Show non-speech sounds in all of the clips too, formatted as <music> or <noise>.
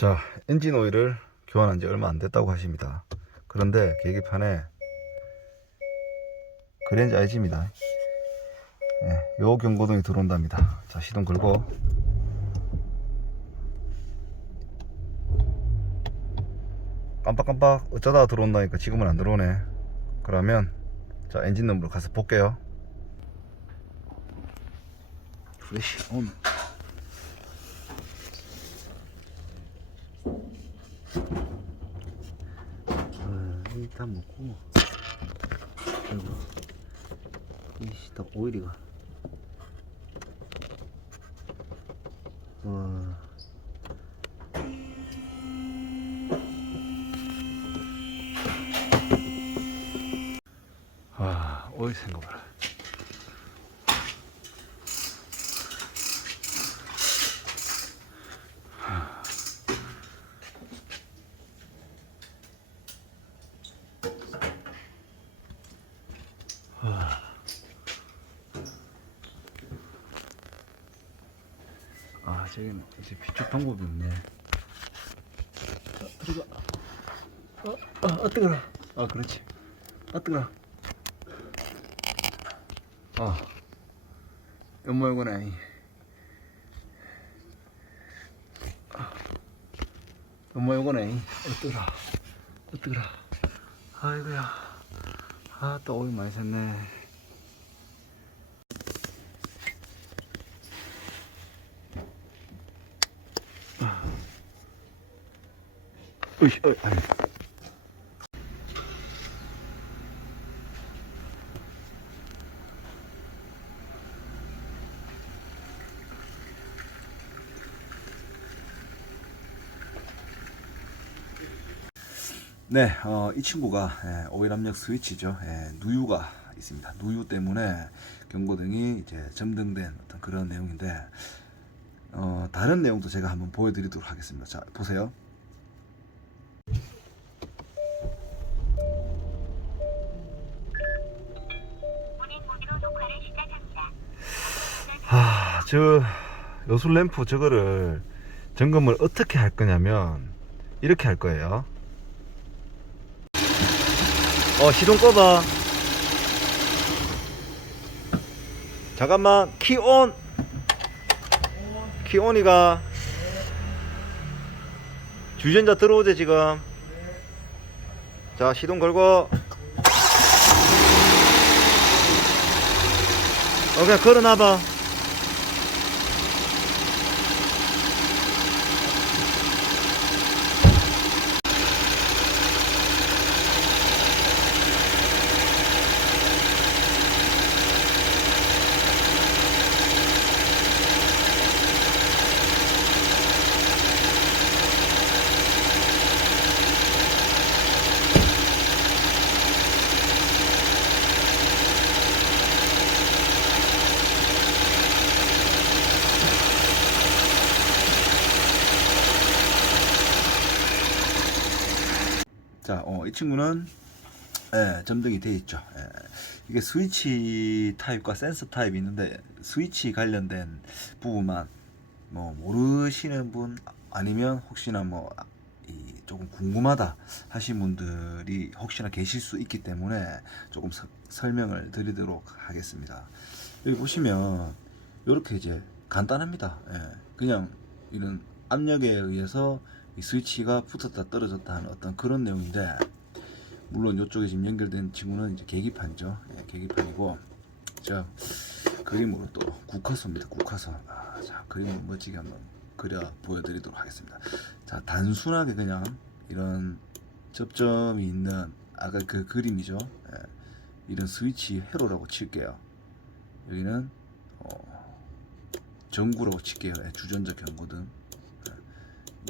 자, 엔진 오일을 교환한 지 얼마 안 됐다고 하십니다. 그런데 계기판에 그랜저 IG입니다. 예, 요 경고등이 들어온답니다. 자, 시동 걸고 깜빡깜빡 어쩌다가 들어온다니까 지금은 안 들어오네. 그러면 자, 엔진 룸으로 가서 볼게요. 프레시 온. 아, 일단 먹고. 그리고 이씨 다 오일이가. 와. 와, 오일 생거 봐라. 아, 저기는 이제 비축 방법이 없네. 자, 들어가. 어, 아, 아, 뜨거라. 아, 그렇지. 아, 뜨거라. 아, 연모이구나. 연모이구나. 어, 뜨거라. 어, 뜨거라. 아이고야. 아, 또 오일 많이 샜네. 으이, 어이, 아이. 네, 어, 이 친구가 예, 오일 압력 스위치죠. 예, 누유가 있습니다. 누유 때문에 경고등이 이제 점등된 어떤 그런 내용인데 어, 다른 내용도 제가 한번 보여드리도록 하겠습니다. 자, 보세요. 아, 저 요술 램프 저거를 점검을 어떻게 할 거냐면 이렇게 할 거예요. 어, 시동 꺼봐. 잠깐만, 키 온. 키 온이가 주전자 들어오제 지금. 자, 시동 걸고. 어, 그냥 걸어놔봐. 어, 이 친구는 예, 점등이 되어 있죠. 예. 이게 스위치 타입과 센서 타입이 있는데 스위치 관련된 부분만 뭐 모르시는 분 아니면 혹시나 뭐이 조금 궁금하다 하신 분들이 혹시나 계실 수 있기 때문에 조금 서- 설명을 드리도록 하겠습니다. 여기 보시면 이렇게 이제 간단합니다. 예. 그냥 이런 압력에 의해서 이 스위치가 붙었다 떨어졌다 하는 어떤 그런 내용인데 물론 이쪽에 지금 연결된 친구는 이제 계기판이죠. 예, 계기판이고 자 그림으로 또 국화소입니다. 국화소. 아, 자 그림을 멋지게 한번 그려 보여드리도록 하겠습니다. 자 단순하게 그냥 이런 접점이 있는 아까 그 그림이죠. 예, 이런 스위치 회로라고 칠게요. 여기는 어, 전구라고 칠게요. 예, 주전자 경고등.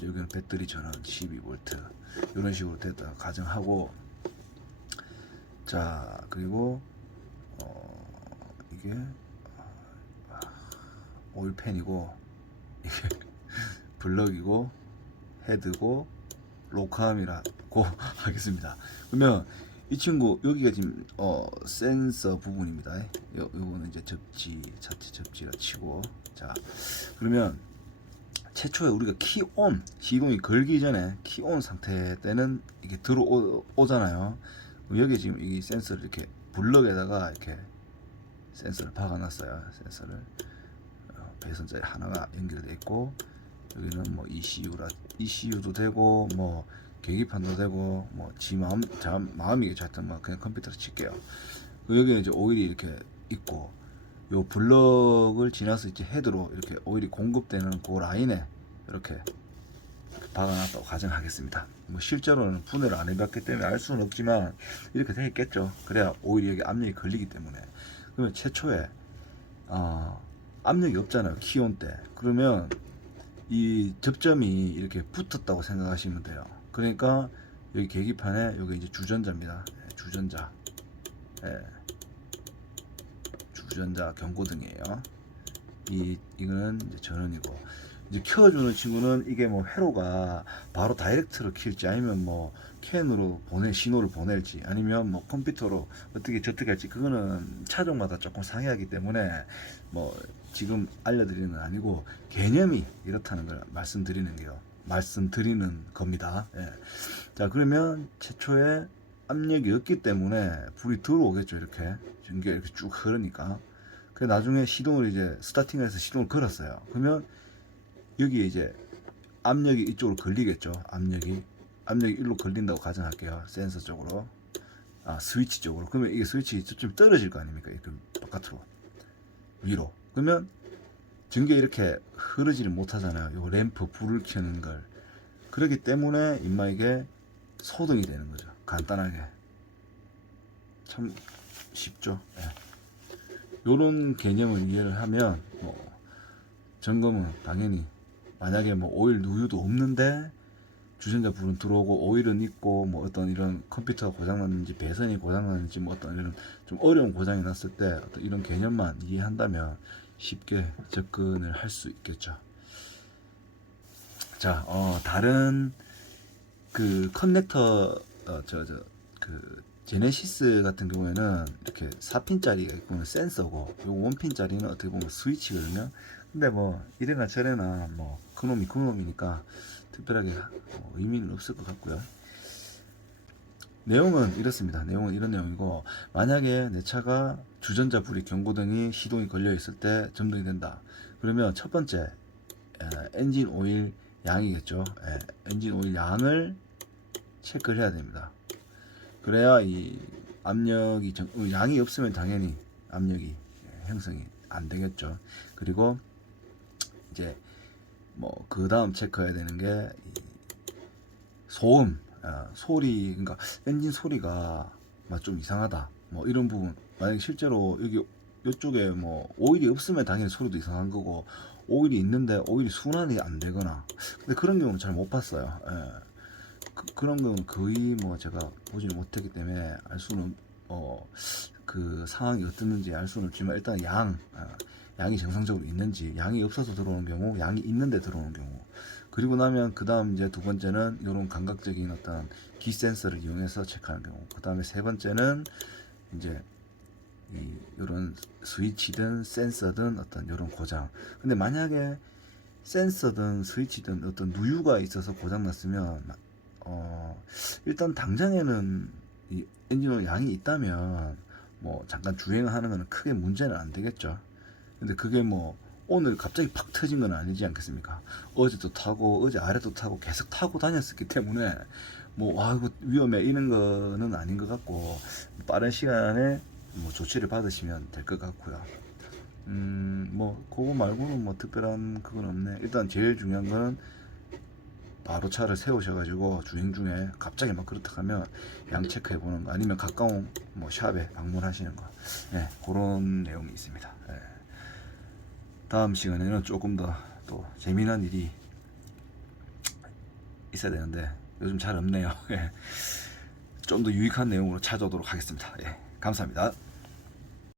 예, 여기는 배터리 전원 12V 이런 식으로 됐다 가정하고 자 그리고 어, 이게 아, 오일팬이고 이게 <laughs> 블럭이고 헤드고 로크암이라고 <laughs> 하겠습니다. 그러면 이 친구 여기가 지금 어 센서 부분입니다. 요 요거는 이제 접지 자체 접지라 치고 자 그러면 최초에 우리가 키온 시동이 걸기 전에 키온 상태 때는 이게 들어오잖아요. 여기 지금 이 센서를 이렇게 블럭에다가 이렇게 센서를 박아놨어요. 센서를 어, 배선자리 하나가 연결돼 있고 여기는 뭐 ECU라 ECU도 되고 뭐 계기판도 되고 뭐지 마음 자 마음이겠죠. 하여튼 뭐 그냥 컴퓨터로 칠게요. 그 여기는 이제 오일이 이렇게 있고 요 블럭을 지나서 이제 헤드로 이렇게 오일이 공급되는 그 라인에 이렇게 박아놨다고 가정하겠습니다. 뭐 실제로는 분해를 안 해봤기 때문에 알 수는 없지만 이렇게 돼 있겠죠. 그래야 오일이 여기 압력이 걸리기 때문에 그러면 최초에 어, 압력이 없잖아요. 키온 때 그러면 이 접점이 이렇게 붙었다고 생각하시면 돼요. 그러니까 여기 계기판에 여기 이제 주전자입니다. 예, 주전자. 예. 주전자 경고 등이에요. 이 이거는 이제 전원이고 이제 켜주는 친구는 이게 뭐 회로가 바로 다이렉트로 킬지 아니면 뭐 캔으로 보낼 신호를 보낼지 아니면 뭐 컴퓨터로 어떻게 저떻게 할지 그거는 차종마다 조금 상이하기 때문에 뭐 지금 알려드리는 건 아니고 개념이 이렇다는 걸 말씀드리는 게요 말씀드리는 겁니다. 예. 자 그러면 최초에 압력이 없기 때문에 불이 들어오겠죠 이렇게. 전기가 이렇게 쭉 흐르니까. 그 나중에 시동을 이제 스타팅해서 시동을 걸었어요. 그러면 여기에 이제 압력이 이쪽으로 걸리겠죠 압력이. 압력이 일로 걸린다고 가정할게요 센서 쪽으로. 아 스위치 쪽으로. 그러면 이게 스위치 좀 떨어질 거 아닙니까 이렇게 바깥으로. 위로. 그러면 전기가 이렇게 흐르지를 못하잖아요. 요 램프 불을 켜는 걸. 그렇기 때문에 임마 이게 소등이 되는 거죠 간단하게 참 쉽죠 예. 요런 개념을 이해를 하면 뭐 점검은 당연히 만약에 뭐 오일 누유도 없는데 주전자 불은 들어오고 오일은 있고 뭐 어떤 이런 컴퓨터가 고장났는지 배선이 고장났는지 뭐 어떤 이런 좀 어려운 고장이 났을 때 어떤 이런 개념만 이해한다면 쉽게 접근을 할 수 있겠죠. 자, 어, 다른 그 커넥터 어, 저 저 그 제네시스 같은 경우에는 이렇게 4핀짜리가 있고 센서고 요 원핀짜리는 어떻게 보면 스위치거든요. 근데 뭐 이래나 저래나 뭐 그놈이 그놈이니까 특별하게 뭐 의미는 없을 것 같고요. 내용은 이렇습니다. 내용은 이런 내용이고 만약에 내 차가 주전자 불이 경고등이 시동이 걸려 있을 때 점등이 된다. 그러면 첫 번째 에, 엔진 오일 양이겠죠. 에, 엔진 오일 양을 체크를 해야 됩니다. 그래야 이 압력이 정- 어, 양이 없으면 당연히 압력이 예, 형성이 안 되겠죠. 그리고 이제 뭐 그 다음 체크해야 되는 게이 소음, 어, 소리, 그러니까 엔진 소리가 막좀 이상하다. 뭐 이런 부분 만약에 실제로 여기 이쪽에 뭐 오일이 없으면 당연히 소리도 이상한 거고 오일이 있는데 오일이 순환이 안 되거나 근데 그런 경우는 잘 못 봤어요. 예. 그, 런 경우는 거의 뭐 제가 보지를 못했기 때문에 알 수는 어 그 상황이 어떻는지 알 수는 없지만 일단 양 어, 양이 정상적으로 있는지 양이 없어서 들어오는 경우 양이 있는데 들어오는 경우. 그리고 나면 그 다음 이제 두 번째는 이런 감각적인 어떤 기 센서를 이용해서 체크하는 경우. 그 다음에 세 번째는 이제 이 이런 스위치든 센서든 어떤 이런 고장. 근데 만약에 센서든 스위치든 어떤 누유가 있어서 고장 났으면 어 일단 당장에는 이 엔진오일 양이 있다면 뭐 잠깐 주행하는 거는 크게 문제는 안 되겠죠. 근데 그게 뭐 오늘 갑자기 팍 터진 건 아니지 않겠습니까? 어제도 타고 어제 아래도 타고 계속 타고 다녔었기 때문에 뭐와 이거 위험해 이런 거는 아닌 것 같고 빠른 시간에 뭐 조치를 받으시면 될 것 같고요. 음뭐 그거 말고는 뭐 특별한 그건 없네. 일단 제일 중요한 거는 바로 차를 세우셔가지고 주행 중에 갑자기 막 그렇다 하면 양 체크해 보는 거 아니면 가까운 뭐 샵에 방문하시는 거 네, 그런 내용이 있습니다. 예. 다음 시간에는 조금 더 또 재미난 일이 있어야 되는데 요즘 잘 없네요. <laughs> 예. 좀 더 유익한 내용으로 찾아오도록 하겠습니다. 예, 감사합니다.